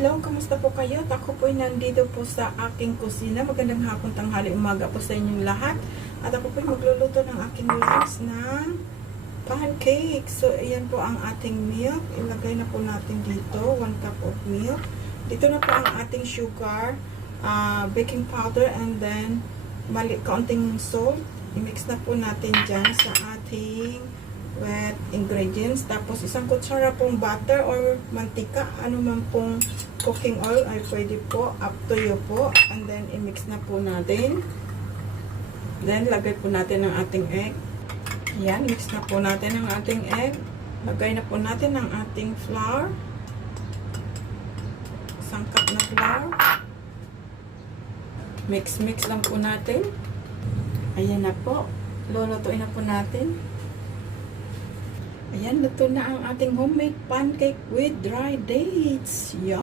Hello, kamusta po kayo? Ako po ay nandito po sa aking kusina. Magandang hapon, tanghali, umaga po sa inyong lahat. At ako po ay magluluto ng aking lunch na pancake. So, ayan po ang ating milk. Ilagay na po natin dito, 1 cup of milk. Dito na po ang ating sugar, baking powder, and then kaunting salt. I-mix na po natin dyan sa ating wet ingredients. Tapos, isang kutsara pong butter or mantika, ano man pong cooking oil ay pwede po, up to you po. And then, i-mix na po natin. Then, lagay po natin ang ating egg. Yan, mix na po natin ang ating egg. Lagay na po natin ang ating flour. Isang cup na flour. Mix lang po natin. Ayan na po. Lulutuin na po natin. Ayan, luto na ang ating homemade pancake with dry dates. Yum!